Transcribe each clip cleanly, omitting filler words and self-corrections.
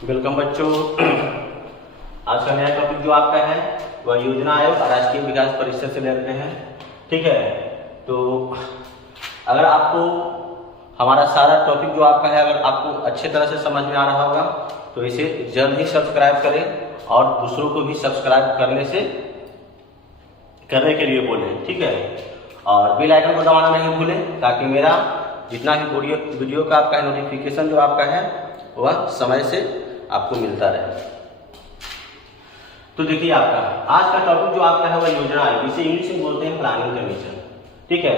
Welcome बच्चों। आज का नया टॉपिक जो आपका है वह योजना आयोग राष्ट्रीय विकास परिषद से लेते हैं। ठीक है, तो अगर आपको हमारा सारा टॉपिक जो आपका है अगर आपको अच्छे तरह से समझ में आ रहा होगा तो इसे जल्द ही सब्सक्राइब करें और दूसरों को भी सब्सक्राइब करने के लिए बोलें। ठीक है, और बेल आइकन को दबाना नहीं भूलें ताकि मेरा जितना भी वीडियो का आपका नोटिफिकेशन जो आपका है वह समय से आपको मिलता रहे। तो देखिए, आपका आज का टॉपिक जो आपका है वह योजना आयोग, इसे इंग्लिश में बोलते हैं प्लानिंग कमीशन। ठीक है,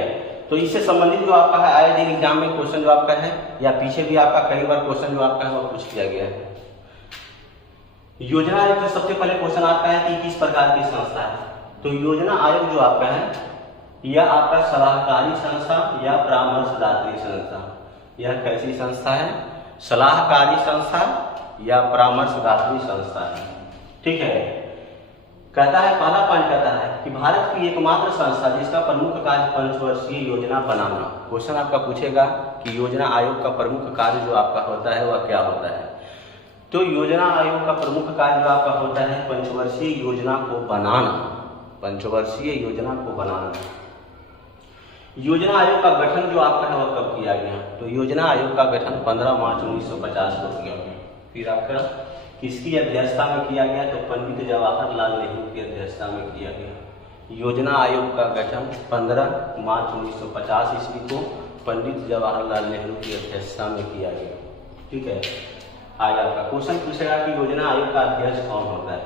तो इससे संबंधित जो आपका है आए दिन एग्जाम में क्वेश्चन जो आपका है या पीछे भी आपका कई बार क्वेश्चन जो आपका है वह पूछ लिया गया है। योजना आयोग से सबसे पहले क्वेश्चन आता है कि किस प्रकार की संस्था है। तो योजना आयोग जो आपका है यह आपका सलाहकारी संस्था या परामर्शदात्री संस्था, यह कैसी संस्था है? सलाहकारी संस्था या परामर्शदात्री संस्था है। ठीक है, कहता है पहला पॉइंट कहता है कि भारत की एकमात्र संस्था जिसका प्रमुख कार्य पंचवर्षीय योजना बनाना। क्वेश्चन आपका पूछेगा कि योजना आयोग का प्रमुख कार्य जो आपका होता है वह क्या होता है। तो योजना आयोग का प्रमुख कार्य जो आपका होता है पंचवर्षीय योजना को बनाना, पंचवर्षीय योजना को बनाना। योजना आयोग का गठन जो आपका है वह कब किया गया? तो योजना आयोग का गठन 15 मार्च 1950 को किया गया। फिर आपका किसकी अध्यक्षता में किया गया? तो पंडित जवाहरलाल नेहरू की अध्यक्षता में किया गया। योजना आयोग का गठन 15 मार्च 1950 ईस्वी को पंडित जवाहरलाल नेहरू की अध्यक्षता में किया गया। ठीक है, आगे आपका क्वेश्चन पूछेगा कि योजना आयोग का अध्यक्ष कौन होता है।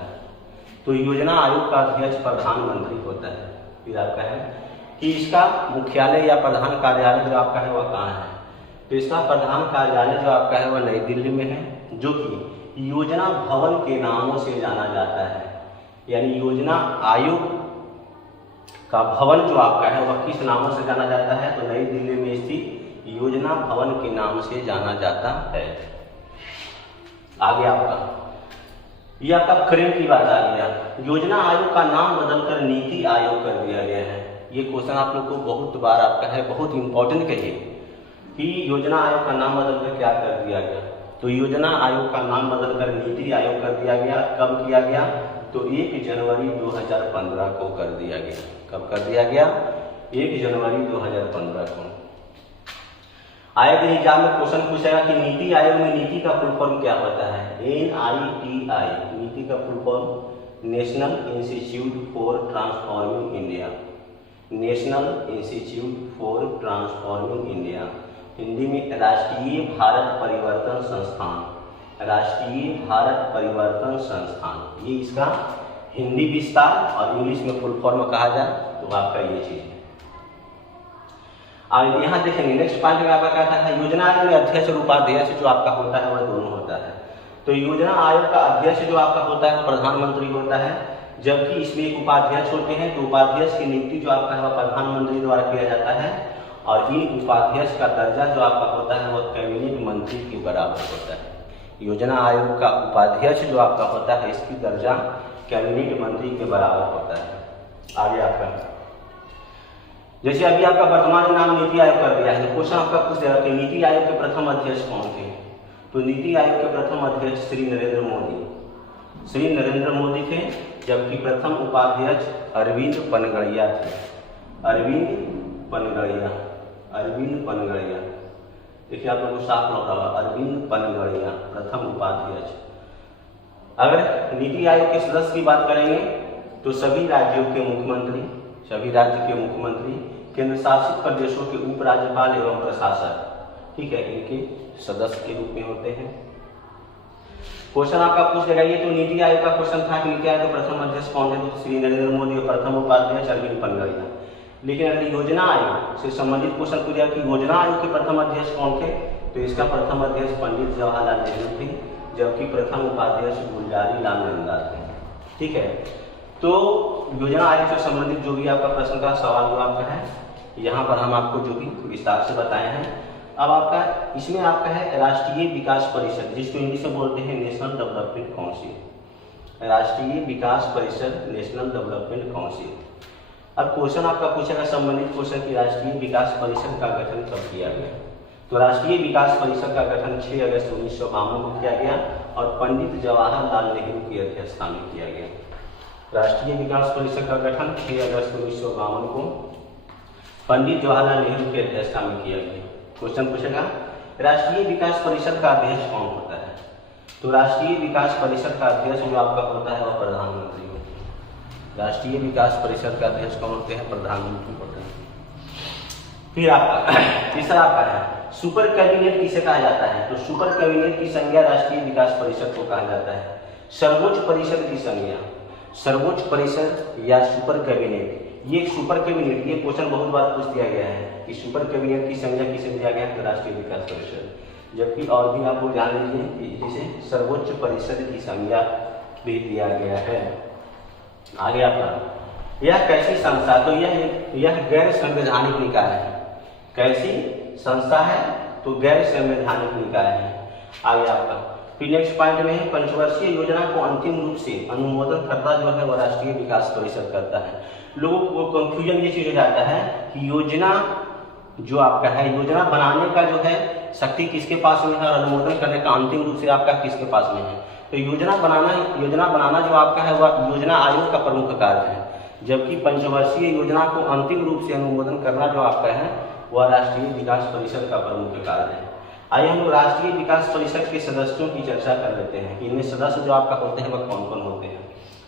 तो योजना आयोग का अध्यक्ष प्रधानमंत्री होता है। फिर आपका है कि इसका मुख्यालय या प्रधान कार्यालय जो आपका है वह कहाँ है। तो इसका प्रधान कार्यालय जो आपका है वह नई दिल्ली में है, जो कि योजना भवन के नामों से जाना जाता है। यानी योजना आयोग का भवन जो आपका है वह किस नामों से जाना जाता है? तो नई दिल्ली में स्थित योजना भवन के नाम से जाना जाता है। आगे आपका ये आपका करेंट की बात आ गया। योजना आयोग का नाम बदलकर नीति आयोग कर दिया गया है। ये क्वेश्चन आप लोग को बहुत बार आपका है, बहुत इंपॉर्टेंट कहिए कि योजना आयोग का नाम बदलकर क्या कर दिया गया। तो योजना आयोग का नाम बदलकर नीति आयोग कर दिया गया। कब किया गया? तो 1 जनवरी 2015 को कर दिया गया। कब कर दिया गया? 1 जनवरी 2015 को। आयोग के एग्जाम में क्वेश्चन पूछेगा कि नीति आयोग में नीति का फुल फॉर्म क्या होता है? NITI, नीति का full form national institute for transforming India, national institute for transforming India. Hindi में राष्ट्रीय भारत परिवर्तन संस्थान, राष्ट्रीय भारत परिवर्तन संस्थान, ये इसका हिंदी विस्तार और इंग्लिश में फुल फॉर्म कहा जाए तो आपका ये चीज है। और यहाँ देखेंगे नेक्स्ट पॉइंट में आपका कहता है योजना आयोग में अध्यक्ष और उपाध्यक्ष जो आपका होता है वह दोनों होता है। तो योजना आयोग का अध्यक्ष जो आपका होता है वह प्रधानमंत्री होता है, जबकि इसमें एक उपाध्यक्ष होते हैं। तो उपाध्यक्ष की नियुक्ति जो आपका है वह प्रधानमंत्री द्वारा किया जाता है और इन उपाध्यक्ष का दर्जा जो आपका होता है वह कैबिनेट मंत्री के बराबर होता है। योजना आयोग का उपाध्यक्ष जो आपका होता है इसकी दर्जा कैबिनेट मंत्री के बराबर होता है। आगे आपका जैसे अभी आपका वर्तमान नाम नीति आयोग कर दिया है, क्वेश्चन आपका पूछ देगा कि नीति आयोग के प्रथम अध्यक्ष कौन थे। तो नीति आयोग के प्रथम अध्यक्ष श्री नरेंद्र मोदी थे, जबकि प्रथम उपाध्यक्ष अरविंद पनगड़िया थे। अरविंद पनगड़िया, देखिए आप लोगों को साफ लग रहा है, अरविंद पनगड़िया प्रथम उपाध्यक्ष। अगर नीति आयोग के सदस्य की बात करेंगे तो सभी राज्यों के मुख्यमंत्री, सभी राज्य के मुख्यमंत्री, केंद्र शासित प्रदेशों के उपराज्यपाल एवं प्रशासक, ठीक है, इनके सदस्य के रूप में होते हैं। क्वेश्चन आपका पूछ देगा ये तो नीति आयोग का क्वेश्चन था कि नीति आयोग के प्रथम अध्यक्ष कौन थे? तो श्री नरेंद्र मोदी और प्रथम उपाध्यक्ष अरविंद पनगड़िया। लेकिन अगर योजना आयोग से संबंधित क्वेश्चन पूछा कि योजना आयोग के प्रथम अध्यक्ष कौन थे? तो इसका प्रथम अध्यक्ष पंडित जवाहरलाल नेहरू थे, जबकि प्रथम उपाध्यक्ष गुलजारी लाल नंदा थे। ठीक है, तो योजना आयोग से संबंधित जो भी आपका प्रश्न का सवाल जो आपका है यहाँ पर हम आपको जो भी विस्तार से बताए हैं। अब आपका इसमें आपका है राष्ट्रीय विकास परिषद, जिसको इंग्लिश में बोलते हैं नेशनल डेवलपमेंट काउंसिल, राष्ट्रीय विकास परिषद, नेशनल डेवलपमेंट काउंसिल। अब क्वेश्चन आपका पूछेगा संबंधित क्वेश्चन की राष्ट्रीय विकास परिषद का गठन कब किया गया। तो राष्ट्रीय विकास परिषद का गठन 6 अगस्त 1952 को किया गया और पंडित जवाहरलाल नेहरू की अध्यक्षता में किया गया। राष्ट्रीय विकास परिषद का गठन 6 अगस्त 1952 को पंडित जवाहरलाल नेहरू की अध्यक्षता में किया गया। क्वेश्चन पूछेगा, राष्ट्रीय विकास परिषद का अध्यक्ष कौन होता है? तो राष्ट्रीय विकास परिषद का अध्यक्ष जो आपका होता है वह प्रधानमंत्री होता है। राष्ट्रीय विकास परिषद का अध्यक्ष कौन होते हैं? प्रधानमंत्री होते हैं। फिर आपका तीसरा आपका है सुपर कैबिनेट किसे कहा जाता है? तो सुपर कैबिनेट की संज्ञा राष्ट्रीय विकास परिषद को कहा जाता है। सर्वोच्च परिषद की संज्ञा, सर्वोच्च परिषद या सुपर कैबिनेट, ये सुपर कैबिनेट, ये क्वेश्चन बहुत बार पूछ दिया गया है कि सुपर कैबिनेट की संज्ञा किसे दिया गया है? राष्ट्रीय विकास परिषद। जबकि और भी आपको ध्यान लीजिए कि जिसे सर्वोच्च परिषद की संज्ञा भी दिया गया है। आगे आपका यह कैसी संस्था? तो यह गैर संवैधानिक निकाय है। कैसी संस्था है? तो गैर संवैधानिक निकाय है। आगे आपका फिर नेक्स्ट पॉइंट में है पंचवर्षीय योजना को अंतिम रूप से अनुमोदन करता जो है वह राष्ट्रीय विकास परिषद करता है। लोगों को कंफ्यूजन ये चीज हो जाता है कि योजना जो आपका है, योजना बनाने का जो है शक्ति किसके पास में है और अनुमोदन करने का अंतिम रूप से आपका किसके पास में है? तो योजना बनाना जो आपका है वह योजना आयोग का प्रमुख कार्य है, जबकि पंचवर्षीय योजना को अंतिम रूप से अनुमोदन करना जो आपका है वह राष्ट्रीय विकास परिषद का प्रमुख कार्य है। आइए हम लोग राष्ट्रीय विकास परिषद के सदस्यों की चर्चा कर लेते हैं कि इनमें सदस्य जो आपका होते हैं वह कौन कौन होते हैं।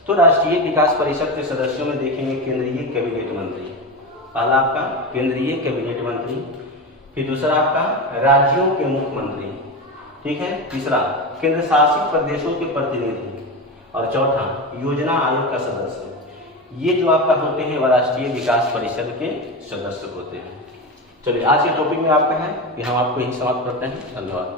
तो राष्ट्रीय विकास परिषद के सदस्यों में देखेंगे केंद्रीय कैबिनेट मंत्री, पहला आपका केंद्रीय कैबिनेट मंत्री, फिर दूसरा आपका राज्यों के मुख्यमंत्री, ठीक है, तीसरा केंद्र शासित प्रदेशों के प्रतिनिधि और चौथा योजना आयोग का सदस्य। ये जो आपका होते हैं वह राष्ट्रीय विकास परिषद के सदस्य होते हैं। चलिए आज के टॉपिक में आपका है कि हम आपको यही समाप्त करते हैं। धन्यवाद।